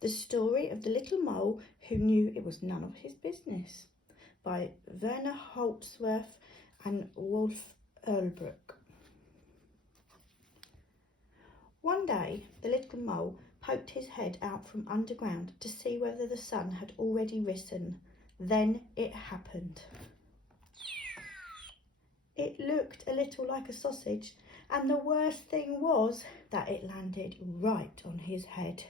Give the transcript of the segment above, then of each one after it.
The Story of the Little Mole Who Knew It Was None of His Business by Werner Holzworth and Wolf Erlbruck. One day, the little mole poked his head out from underground to see whether the sun had already risen. Then it happened. It looked a little like a sausage, and the worst thing was that it landed right on his head.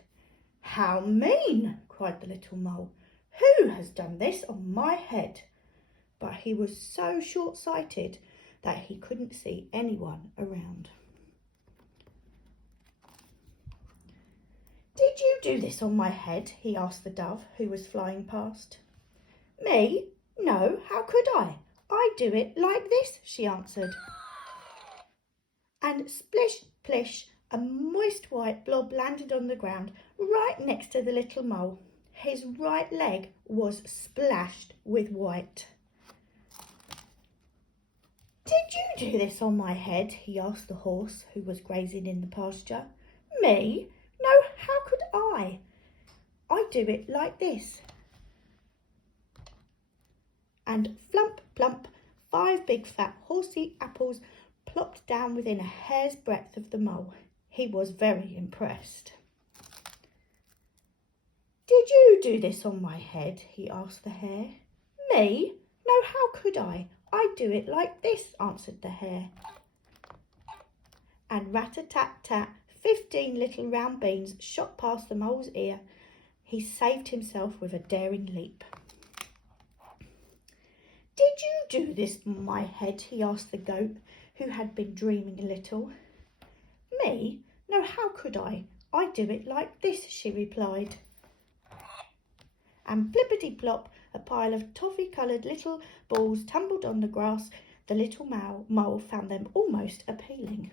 "How mean!" cried the little mole. "Who has done this on my head?" But he was so short-sighted that he couldn't see anyone around. "Did you do this on my head?" he asked the dove who was flying past. "Me? No, how could I? I do it like this," she answered. And splish, plish, a moist white blob landed on the ground right next to the little mole. His right leg was splashed with white. "Did you do this on my head?" he asked the horse who was grazing in the pasture. "Me? No, how could I? I do it like this." And flump, plump, 5 big fat horsey apples plopped down within a hair's breadth of the mole. He was very impressed. "Did you do this on my head?" he asked the hare. "Me? No, how could I? I do it like this," answered the hare. And rat-a-tat-tat, 15 little round beans shot past the mole's ear. He saved himself with a daring leap. "Did you do this on my head?" he asked the goat, who had been dreaming a little. "Me? No, how could I? I do it like this," she replied. And blippity-plop, a pile of toffee-coloured little balls tumbled on the grass. The little mole found them almost appealing.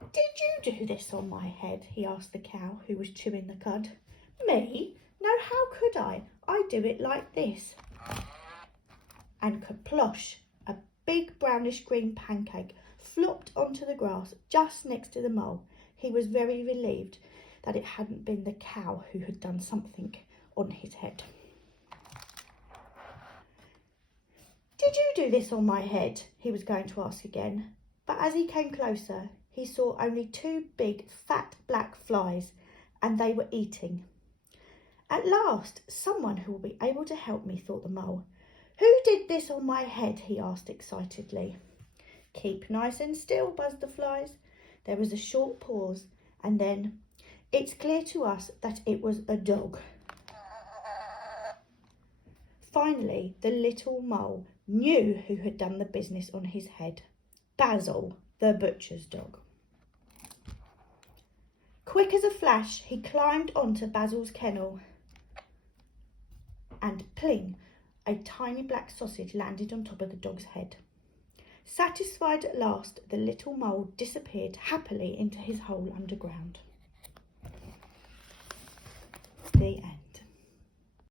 "Did you do this on my head?" he asked the cow, who was chewing the cud. "Me? No, how could I? I do it like this." And kaplosh, a big brownish-green pancake flopped onto the grass just next to the mole. He was very relieved that it hadn't been the cow who had done something on his head. "Did you do this on my head?" he was going to ask again. But as he came closer, he saw only 2 big, fat, black flies, and they were eating. "At last, someone who will be able to help me," thought the mole. "Who did this on my head?" he asked excitedly. "Keep nice and still," buzzed the flies. There was a short pause, and then, "It's clear to us that it was a dog." Finally, the little mole knew who had done the business on his head. Basil, the butcher's dog. Quick as a flash, he climbed onto Basil's kennel, and pling, a tiny black sausage landed on top of the dog's head. Satisfied at last, the little mole disappeared happily into his hole underground. The end.